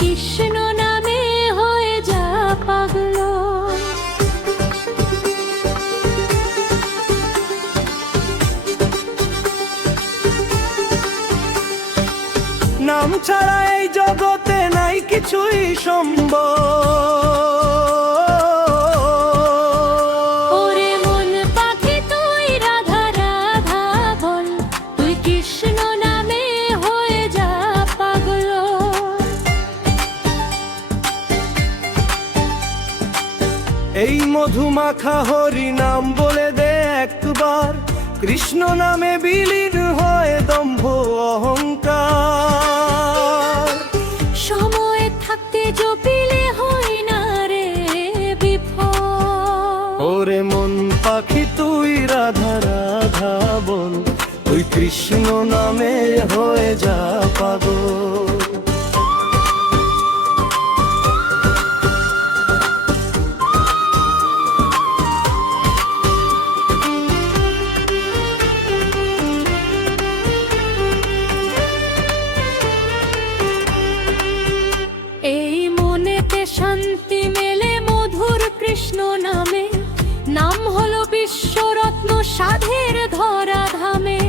কৃষ্ণ নামে হয়ে যা পাগল। নাম ছাড়া এই জগতে নাই কিছুই সম্ভব। ওরে মন পাখি তুই রাধা রাধা বল, তুই কৃষ্ণ নামে হয়ে যা পাগল। এই মধুমাখা হরি নাম বলে দে একবার, কৃষ্ণ নামে বিলীন হয় দম্ভ অহংকার। সময় থাকতে জপিলে হয় না রে বিফল। ওরে মন পাখি তুই রাধা রাধা বল, তুই কৃষ্ণ নামে হয়ে যা পাগল। এই মনেতে শান্তি মেলে মধুর কৃষ্ণ নামে, নাম হলো বিশ্বরত্ন সাধের ধরা ধামে।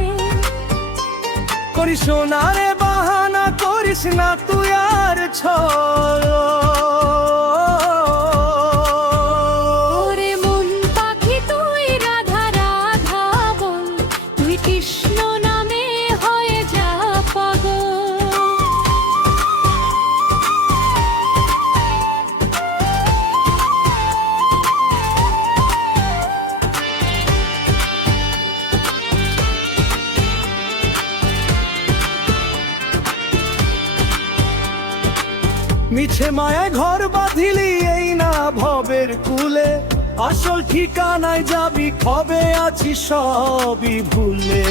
করিস না রে বাহানা, করিস না তুই আর ছল। ওরে মন পাখি তুই রাধা রাধা বল, তুই কৃষ্ণ নামে হয়ে যা পাগল। মিছে মায়ায় ঘর বাঁধিলি এই না ভবের কুলে, আসল ঠিকানায় যাবি কবে আছি সবই ভুলে।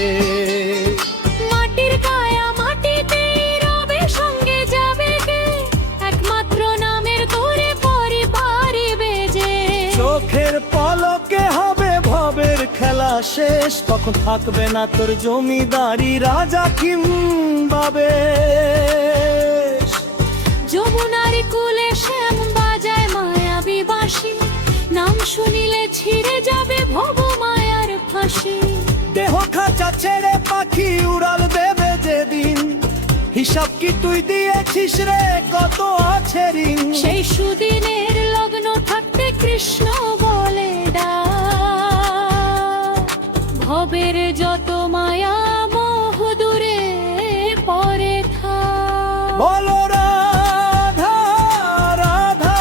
মাটির কায়া মাটিতেই রবে, সঙ্গে যাবে কে, একমাত্র নামের তোরে পরিবারিবে যে। চোখের পলকে হবে ভবের খেলা শেষ, তখন থাকবে না তোর জমিদারি রাজা কিংবা বেশ। যমুনার কুলে শ্যাম বাজায় মায়াবী বাঁশি, নাম শুনিলে ছিঁড়ে যাবে ভব মায়ার ফাঁসি। দেহ খাঁচা ছেড়ে পাখি উড়াল দেবে যেদিন, হিসাব কি তুই দিয়েছিস রে কত আছে ঋণ। সেই সুদিনের লগ্ন থাকতে কৃষ্ণ বলে ডাক, ভবের যত মায়া মোহ দূরে পরে থাক। বলো রাধা রাধা,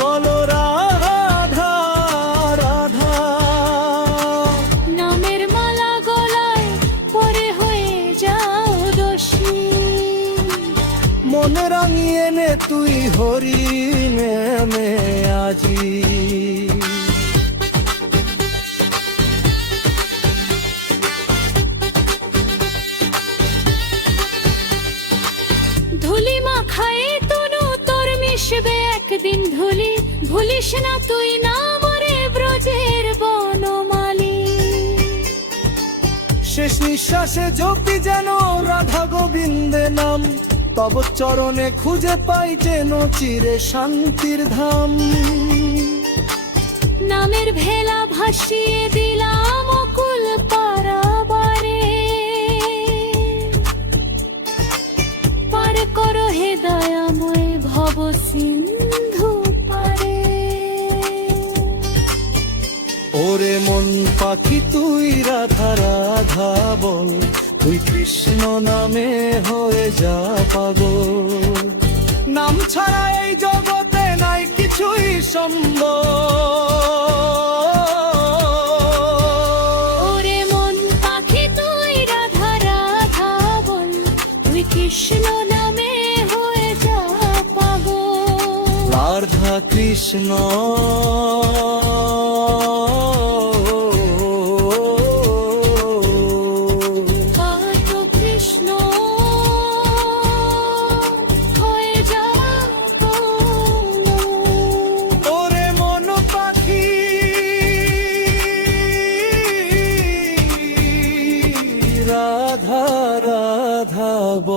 বলো রাধা রাধা। নামের মালা গলায় পরে হয়ে যাও দোষী, মনে রাঙিয়ে নে তুই হরি নেমে আজি। ধুলি মাখায়ে তনু তোর মিশবে একদিন ধুলি, ভুলিস না তুই না মরে ব্রজের বনমালী। শেষ নিঃশ্বাসে জপি যেন রাধা গোবিন্দে নাম, তব চরণে খুঁজে পাই যেন চিরে শান্তির ধাম। নামের ভেলা ভাসিয়ে দিলাম অকুল পারাবারে, পার করো হে দয়াময় ভব সিন্ধু পারে। ওরে মন পাখি তুই রাধা রাধা বল, তুই কৃষ্ণ নামে হয়ে যা পাগল। নাম ছাড়া এই জগতে নাই কিছুই সম্ভব। ওরে মন পাখি তুই রাধা রাধা বল, তুই কৃষ্ণ নামে হয়ে যা পাগল। রাধা কৃষ্ণ কৃষ্ণ হয়ে যা পাগল। ওরে মন পাখি রাধা রাধা বল।